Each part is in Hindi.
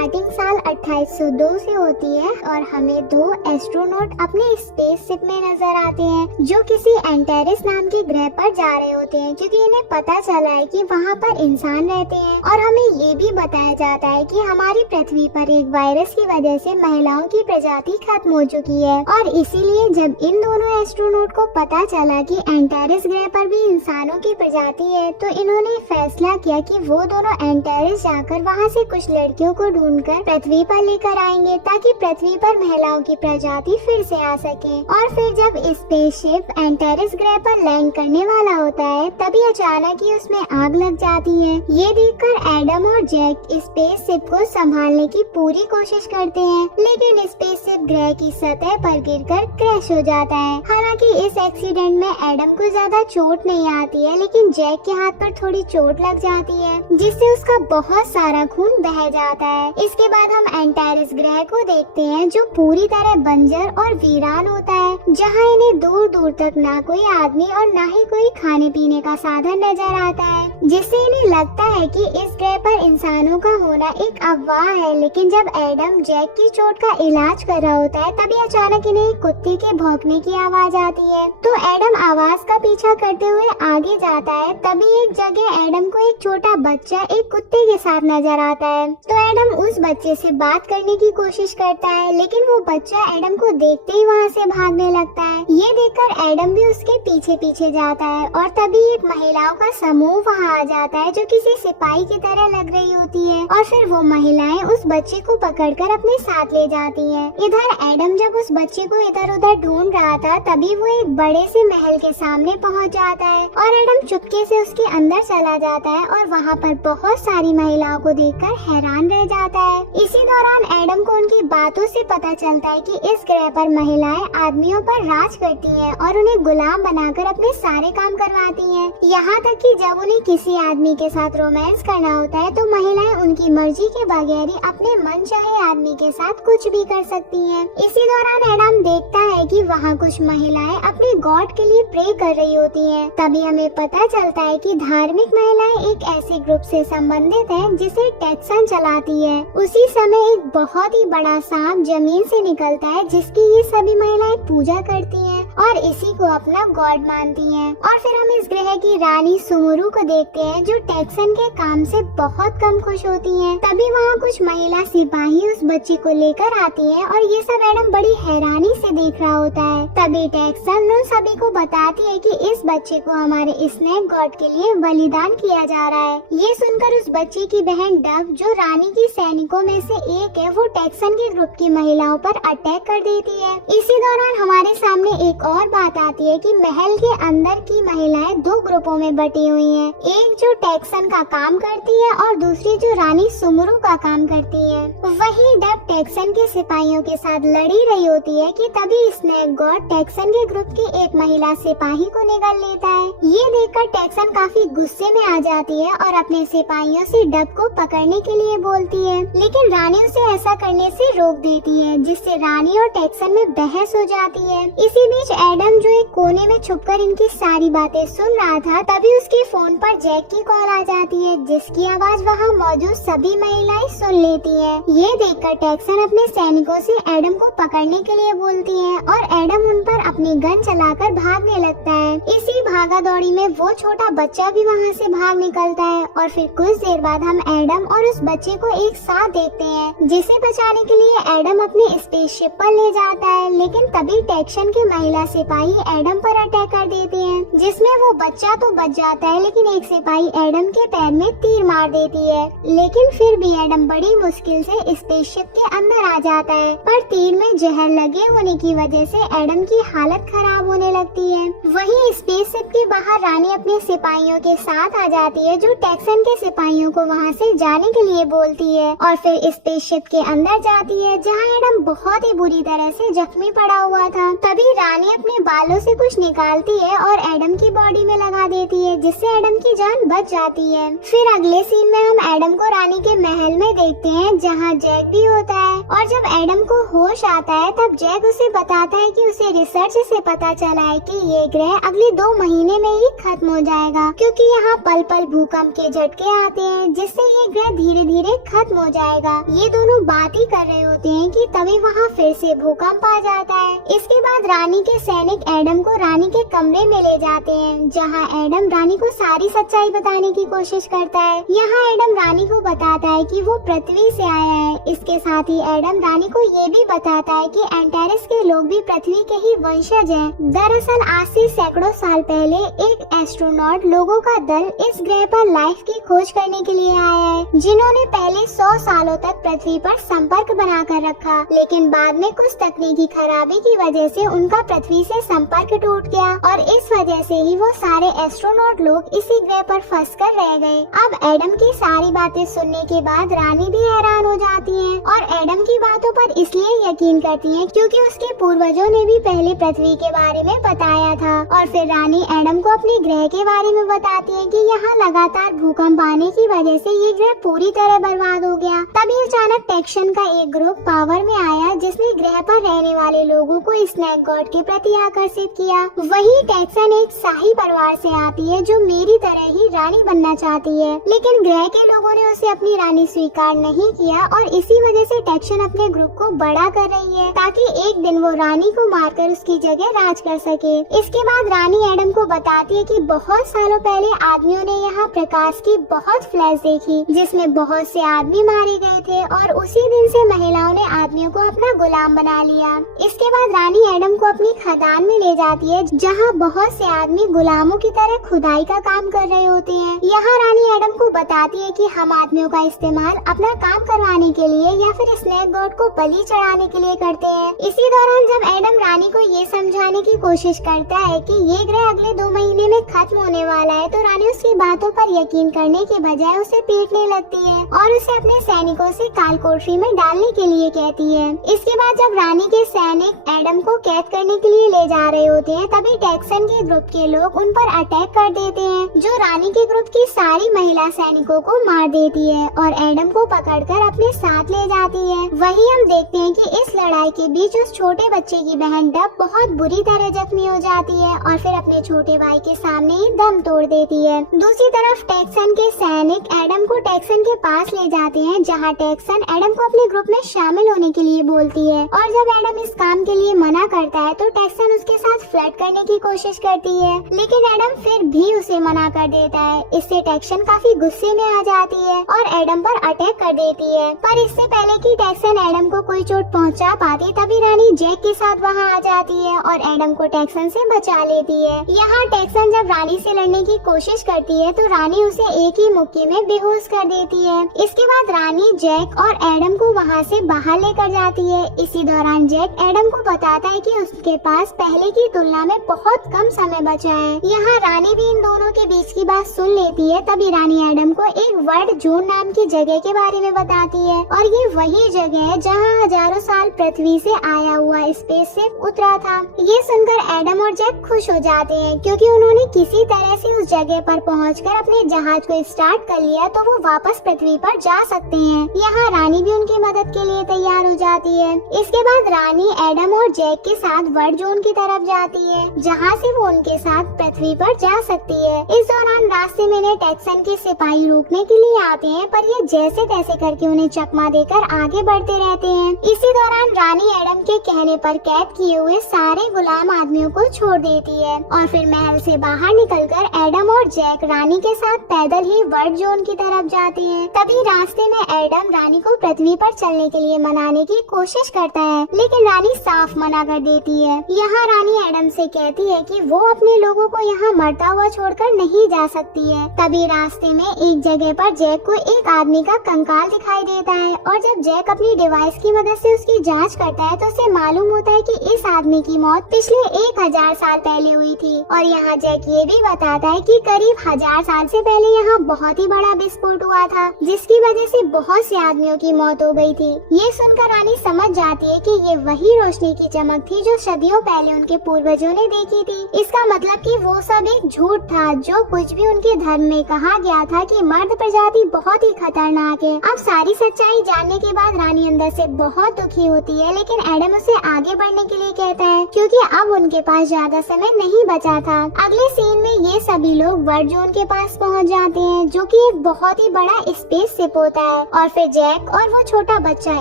स्टार्टिंग साल 2802 से होती है और हमें 2 एस्ट्रोनॉट अपने स्पेसशिप में नजर आते हैं जो किसी एंटेरिस नाम के ग्रह पर जा रहे होते हैं, क्योंकि इन्हें पता चला है कि वहाँ पर इंसान रहते हैं। और हमें ये भी बताया जाता है कि हमारी पृथ्वी पर एक वायरस की वजह से महिलाओं की प्रजाति खत्म हो चुकी है, और इसीलिए जब इन दोनों एस्ट्रोनॉट को पता चला कि एंटेरिस ग्रह पर भी इंसानों की प्रजाति है, तो इन्होंने फैसला किया कि वो दोनों एंटेरिस जाकर वहाँ से कुछ लड़कियों को ढूंढकर पृथ्वी पर लेकर आएंगे ताकि पृथ्वी पर महिलाओं की प्रजाति फिर से आ सके। और फिर जब स्पेसशिप एंटेरिस ग्रह पर लैंड करने वाला होता है, तभी अचानक ही उसमें आग लग जाती है। ये देखकर एडम और जैक स्पेसशिप को संभालने की पूरी कोशिश करते हैं, लेकिन स्पेसशिप ग्रह की सतह पर गिरकर क्रैश हो जाता है। हालांकि इस एक्सीडेंट में एडम को ज्यादा चोट नहीं आती है, लेकिन जैक के हाथ पर थोड़ी चोट लग जाती है, जिससे उसका बहुत सारा खून बह जाता है। इसके बाद हम एंटेरिस ग्रह को देखते हैं जो पूरी तरह बंजर और वीरान होता है, जहां इन्हें दूर दूर तक ना कोई आदमी और ना ही कोई खाने पीने का साधन नजर आता है, जिससे इन्हें लगता है कि इस ग्रह पर इंसानों का होना एक अफवाह है। लेकिन जब एडम जैक की चोट का इलाज कर रहा होता है, तभी अचानक इन्हें एक कुत्ते के भौंकने की आवाज आती है। तो एडम आवाज का पीछा करते हुए आगे जाता है। तभी एक जगह एडम को एक छोटा बच्चा एक कुत्ते के साथ नजर आता है। तो एडम उस बच्चे से बात करने की कोशिश करता है, लेकिन वो बच्चा एडम को देखते ही वहाँ से भागने लगता है। ये देखकर एडम भी उसके पीछे पीछे जाता है, और तभी एक महिलाओं का समूह वहाँ आ जाता है जो किसी सिपाही की तरह लग रही होती है, और फिर वो महिलाएं उस बच्चे को पकड़कर अपने साथ ले जाती हैं। इधर एडम जब उस बच्चे को इधर उधर ढूंढ रहा था, तभी वो एक बड़े से महल के सामने पहुँच जाता है, और एडम चुपके से उसके अंदर चला जाता है और वहाँ पर बहुत सारी महिलाओं को देखकर हैरान रह जाता है। इसी दौरान एडम को उनकी बातों से पता चलता है कि इस ग्रह पर महिलाएं आदमियों पर राज करती हैं और उन्हें गुलाम बनाकर अपने सारे काम करवाती हैं। यहाँ तक कि जब उन्हें किसी आदमी के साथ रोमांस करना होता है, तो महिलाएं उनकी मर्जी के बगैर ही अपने मन चाहे आदमी के साथ कुछ भी कर सकती हैं। इसी दौरान एडम देखता है कि वहाँ कुछ महिलाएं अपने गॉड के लिए प्रे कर रही होती हैं। तभी हमें पता चलता है कि धार्मिक महिलाएं एक ऐसे ग्रुप से संबंधित है जिसे टेक्सन चलाती है। उसी समय एक बहुत ही बड़ा सांप जमीन से निकलता है, जिसकी ये सभी महिलाएं पूजा करती हैं और इसी को अपना गॉड मानती हैं। और फिर हम इस ग्रह की रानी सुमुरु को देखते हैं जो टेक्सन के काम से बहुत कम खुश होती हैं। तभी वहाँ कुछ महिला सिपाही उस बच्चे को लेकर आती हैं, और ये सब एडम बड़ी हैरानी से देख रहा होता है। तभी टेक्सन उन सभी को बताती है कि इस बच्चे को हमारे स्नेक गॉड के लिए बलिदान किया जा रहा है। ये सुनकर उस बच्चे की बहन डव, जो रानी की सैनिकों में से एक है, वो टेक्सन के ग्रुप की महिलाओं पर अटैक कर देती है। इसी दौरान हमारे सामने एक और बात आती है कि महल के अंदर की महिलाएं 2 ग्रुपों में बटी हुई हैं। एक जो टेक्सन का काम करती है और दूसरी जो रानी सुमुरु का काम करती है। वहीं डव टेक्सन के सिपाहियों के साथ लड़ी रही होती है कि तभी स्नेक गॉड टेक्सन के ग्रुप की एक महिला सिपाही को निगल लेता है। ये देखकर टेक्सन काफी गुस्से में आ जाती है और अपने सिपाहियों से डव को पकड़ने के लिए बोलती है, लेकिन रानी उसे ऐसा करने से रोक देती है, जिससे रानी और टेक्सन में बहस हो जाती है। इसी बीच एडम जो एक कोने में छुपकर इनकी सारी बातें सुन रहा था, तभी उसके फोन पर जैक की कॉल आ जाती है, जिसकी आवाज वहाँ मौजूद सभी महिलाएं सुन लेती हैं। ये देखकर टेक्सन अपने सैनिकों से एडम को पकड़ने के लिए बोलती है, और एडम उन पर अपनी गन चलाकर भागने लगता है। इसी भागा दौड़ी में वो छोटा बच्चा भी वहाँ से भाग निकलता है, और फिर कुछ देर बाद हम एडम और उस बच्चे को एक साथ देखते हैं, जिसे बचाने के लिए एडम अपने स्पेसशिप पर ले जाता है। लेकिन तभी टेक्सन के महिला सिपाही एडम पर अटैक कर देते हैं, जिसमें वो बच्चा तो बच जाता है, लेकिन एक सिपाही एडम के पैर में तीर मार देती है। लेकिन फिर भी एडम बड़ी मुश्किल से स्पेसशिप के अंदर आ जाता है, पर तीर में जहर लगे होने की वजह से एडम की हालत खराब होने लगती है। वहीं स्पेसशिप के बाहर रानी अपने सिपाहियों के साथ आ जाती है, जो टेक्सन के सिपाहियों को वहाँ से जाने के लिए बोलती है, और फिर स्पेसशिप के अंदर जाती है, जहाँ एडम बहुत ही बुरी तरह से जख्मी पड़ा हुआ था। तभी रानी अपने बालों से कुछ निकालती है और एडम की बॉडी में लगा देती है। है, जिससे एडम की जान बच जाती है। फिर अगले सीन में हम एडम को रानी के महल में देखते हैं, जहाँ जैक भी होता है। और जब एडम को होश आता है तब जैक उसे बताता है कि उसे रिसर्च से पता चला है कि ये ग्रह अगले 2 महीने में ही खत्म हो जाएगा, क्योंकि यहाँ पल पल भूकंप के झटके आते हैं, जिससे ये ग्रह धीरे धीरे खत्म हो जाएगा। ये दोनों बात ही कर रहे होते हैं कि तभी वहाँ फिर से भूकंप आ जाता है। इसके बाद रानी के सैनिक एडम को रानी के कमरे में ले जाते हैं, जहाँ एडम रानी को सारी सच्चाई बताने की कोशिश करता है। यहाँ एडम रानी को बताता है कि वो पृथ्वी से आया है। इसके साथ ही एडम रानी को ये भी बताता है कि एंटेरिस के लोग भी पृथ्वी के ही वंशज हैं। दरअसल आज से सैकड़ों साल पहले एक एस्ट्रोनॉट लोगों का दल इस ग्रह पर लाइफ की खोज करने के लिए आया है, जिन्होंने पहले 100 सालों तक पृथ्वी पर संपर्क बनाकर रखा, लेकिन बाद में कुछ तकनीकी खराबी की वजह से उनका पृथ्वी से संपर्क टूट गया और इस वजह से ही वो सारे एस्ट्रोनॉट लोग इसी ग्रह पर फंस कर रह गए। अब एडम की सारी बातें सुनने के बाद रानी भी हैरान हो जाती है और एडम की बातों पर इसलिए यकीन करती है क्योंकि उसके पूर्वजों ने भी पहले पृथ्वी के बारे में बताया था। और फिर रानी एडम को अपने ग्रह के बारे में बताती है कि यहाँ लगातार भूकंप आने की वजह से ये ग्रह पूरी तरह बर्बाद हो गया। तभी अचानक टेक्सन का एक ग्रुप पावर में आया, जिसने ग्रह पर रहने वाले लोगों को स्नैक गॉड के प्रति आकर्षित किया। वही टेक्सन एक शाही परिवार से आती है जो मेरी तरह ही रानी बनना चाहती है, लेकिन ग्रह के लोगों ने उसे अपनी रानी स्वीकार नहीं किया और इसी वजह से टेक्सन अपने ग्रुप को बड़ा कर रही है ताकि एक दिन वो रानी को मारकर उसकी जगह राज कर सके। इसके बाद रानी एडम को बताती है कि बहुत सालों पहले आदमियों ने यहाँ प्रकाश की बहुत फ्लैश देखी, जिसमें बहुत से आदमी मारे गए थे और उसी दिन से महिलाओं ने आदमियों को अपना गुलाम बना लिया। इसके बाद रानी एडम को अपनी खदान में ले जाती है, जहाँ बहुत से आदमी गुलामों की तरह खुदाई का काम कर रहे होते हैं। यहाँ रानी एडम को बताती है कि हम आदमियों का इस्तेमाल अपना काम करवाने के लिए या फिर स्नैक गॉड को बलि चढ़ाने के लिए करते हैं। इसी दौरान जब एडम रानी को ये समझाने की कोशिश करता है कि ये ग्रह अगले 2 महीने में खत्म होने वाला है, तो रानी उसकी बातों पर यकीन करने के बजाय उसे पीटने लगती है और उसे अपने सैनिकों से काल कोठरी में डालने के लिए कहती है। इसके बाद जब रानी के सैनिक एडम को कैद करने के लिए ले जा रहे होते हैं, तभी टेक्सन के ग्रुप के लोग उन पर अटैक कर देते हैं, जो रानी के ग्रुप की सारी महिला सैनिकों को मार देती है और एडम को पकड़कर अपने साथ ले जाती है। वहीं हम देखते हैं कि इस लड़ाई के बीच उस छोटे बच्चे की बहन डब बहुत बुरी तरह जख्मी हो जाती है और फिर अपने छोटे भाई के सामने ही दम तोड़ देती है। दूसरी तरफ टेक्सन के सैनिक एडम को टेक्सन के पास ले जाते हैं, जहां टेक्सन एडम को अपने ग्रुप में शामिल होने के लिए बोलती है और जब एडम इस काम के लिए मना करता है तो टेक्सन उसके साथ फ्लर्ट करने की कोशिश करती है, लेकिन एडम फिर भी उसे मना कर देता है। इससे टेक्सन काफी गुस्से में आ जाती है और एडम पर अटैक कर देती है। पर इससे पहले कि टेक्सन एडम को कोई चोट पहुंचा पाती, तभी रानी जैक के साथ वहां आ जाती है और एडम को टेक्सन से बचा लेती है। यहाँ टेक्सन जब रानी से लड़ने की कोशिश करती है तो रानी उसे एक ही मुक्के में बेहोश कर देती है। इसके बाद रानी जैक और एडम को वहाँ से बाहर लेकर जाती है। इसी दौरान जैक एडम को बताता है कि उसके पास पहले की तुलना में बहुत कम समय बचा है। यहाँ रानी भी इन दोनों के बीच की बात सुन लेती है। तभी रानी एडम को एक वर्ल्ड जोन नाम की जगह के बारे में बताती है और ये वही जगह है जहाँ हजारों साल पृथ्वी से आया हुआ स्पेसशिप उतरा था। ये सुनकर एडम और जैक खुश हो जाते हैं क्योंकि उन्होंने किसी तरह से उस जगह पर पहुंचकर अपने जहाज को स्टार्ट कर लिया तो वो वापस पृथ्वी पर जा सकते हैं। यहाँ रानी भी उनकी मदद के लिए तैयार हो जाती है। इसके बाद रानी एडम और जैक के साथ वर्ल्ड जोन की तरफ जाती है, जहाँ से वो उनके साथ पृथ्वी पर जा सकती है। इस दौरान रास्ते में टेक्सन के सिपाही रोकने के लिए आते हैं, पर ये जैसे तैसे करके उन्हें चकमा देकर आगे बढ़ते रहते हैं। इसी दौरान रानी एडम के कहने पर कैद किए हुए सारे गुलाम आदमियों को छोड़ देती है और फिर महल से बाहर निकलकर एडम और जैक रानी के साथ पैदल ही वर्ल्ड जोन की तरफ जाते हैं। तभी रास्ते में एडम रानी को पृथ्वी पर चलने के लिए मनाने की कोशिश करता है, लेकिन रानी साफ मना कर देती है। यहाँ रानी एडम से कहती है कि वो अपने लोगों को यहाँ मरता हुआ छोड़कर नहीं जा सकती है। तभी रास्ते में एक जगह पर जैक को एक आदमी का कंकाल दिखाई देता है और जब जैक अपनी डिवाइस की मदद से उसकी जांच करता है तो उसे मालूम होता है कि इस आदमी की मौत पिछले 1000 साल पहले हुई थी। और यहाँ जैक ये भी बताता है कि करीब 1000 साल से पहले यहाँ बहुत ही बड़ा विस्फोट हुआ था जिसकी वजह से बहुत से आदमियों की मौत हो गई थी। ये सुनकर रानी समझ जाती है कि ये वही रोशनी की चमक थी जो सदियों पहले उनके पूर्वजों ने देखी थी। इसका मतलब कि वो सब एक झूठ था। जो कुछ भी उनके धर्म में कहा गया था कि मर्द प्रजाति बहुत ही खतरनाक है। अब सारी सच्चाई जानने के बाद रानी अंदर से बहुत दुखी होती है, लेकिन एडम उसे आगे बढ़ने के लिए कहता है क्योंकि अब उनके पास ज्यादा समय नहीं बचा था। अगले सीन में ये सभी लोग वर्ल्ड जोन के पास पहुंच जाते हैं जो कि एक बहुत ही बड़ा स्पेस शिप होता है। और फिर जैक और वो छोटा बच्चा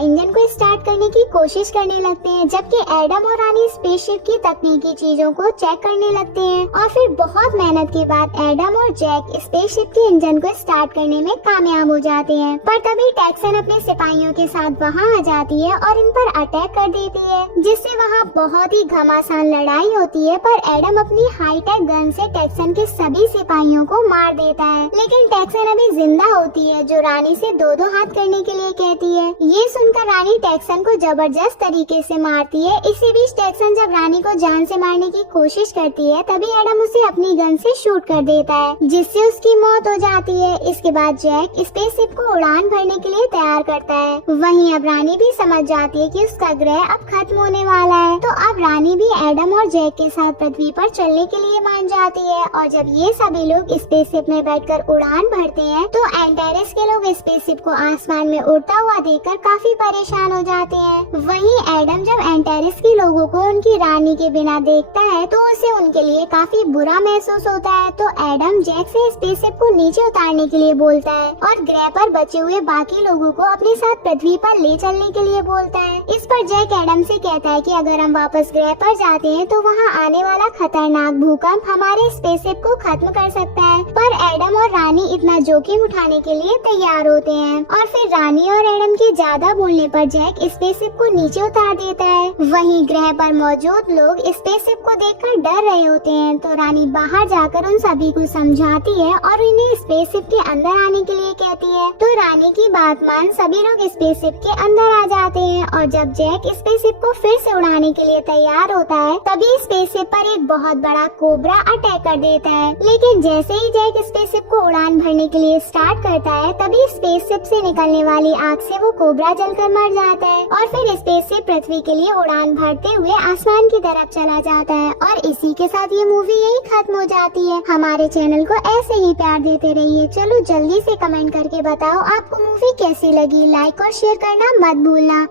इंजन को स्टार्ट करने की कोशिश करने लगते हैं, जबकि एडम और रानी स्पेसशिप की तकनीकी चीजों को चेक करने लगते हैं। और फिर बहुत मेहनत के बाद एडम और जैक स्पेसशिप के इंजन को स्टार्ट करने में कामयाब हो जाते हैं। पर तभी टैक्सन अपने सिपाहियों के साथ वहाँ आ जाती है और इन पर अटैक कर देती है, जिससे वहाँ बहुत ही घमासान लड़ाई होती है। पर एडम अपनी हाईटेक गन से टैक्सन के सभी सिपाहियों को मार देता है, लेकिन टैक्सन अभी जिंदा होती है जो रानी से दो दो हाथ करने के लिए कहती है। ये सुनकर रानी टैक्सन को जबरदस्त तरीके से मारती है। इसी बीच टैक्सन जब रानी को जान से मारने की कोशिश करती है तभी एडम उसे अपनी गन से शूट कर देता है, जिससे उसकी मौत हो जाती है। इसके बाद जैक स्पेसशिप को उड़ान भरने के लिए तैयार करता है। वहीं अब रानी भी समझ जाती है कि उसका ग्रह अब खत्म होने वाला है, तो अब रानी भी एडम और जैक के साथ पृथ्वी पर चलने के लिए मान जाती है। और जब ये सभी लोग स्पेसशिप में बैठकर उड़ान भरते हैं तो एंटेरिस के लोग स्पेसशिप को आसमान में उड़ता हुआ देखकर काफी परेशान हो जाते हैं। वहीं एडम जब एंटेरिस के लोगों को उनकी रानी के बिना देखता है तो उसे उनके लिए काफी बुरा महसूस होता है। तो एडम जैक से स्पेसशिप को नीचे उतारने के लिए बोलता है और ग्रह पर बचे हुए बाकी लोगों को अपने साथ पृथ्वी पर ले चलने के लिए बोलता है। इस पर जैक एडम से कहता है कि अगर हम वापस ग्रह पर जाते हैं तो वहाँ आने वाला खतरनाक भूकंप हमारे स्पेसशिप को खत्म कर सकता है। पर एडम और रानी इतना जोखिम उठाने के लिए तैयार होते हैं और फिर रानी और एडम के ज्यादा बोलने पर जैक स्पेसशिप को नीचे उतार देता है। वहीं ग्रह पर मौजूद लोग स्पेसशिप को देखकर डर रहे होते हैं, तो रानी बाहर जाकर उन सभी को समझाती है और इन्हें स्पेसशिप के अंदर आने के लिए कहती है। तो रानी की बात मान सभी लोग स्पेसशिप के अंदर आ जाते हैं और जब जैक स्पेसशिप को फिर से उड़ाने के लिए तैयार होता है तभी स्पेसशिप पर एक बहुत बड़ा कोबरा अटैक कर देता है। लेकिन जैसे ही जैक स्पेसशिप को उड़ान भरने के लिए स्टार्ट करता है तभी स्पेसशिप से निकलने वाली आग से वो कोबरा जलकर मर जाता है और फिर स्पेसशिप पृथ्वी के लिए उड़ान भरते हुए आसमान की तरफ चला जाता है। और इसी के साथ ये मूवी यही खत्म हो जाती है। हमारे चैनल को ऐसे ही प्यार देते रहिए। चलो जल्दी से कमेंट करके बताओ आपको मूवी कैसी लगी। लाइक और शेयर करना मत भूलना।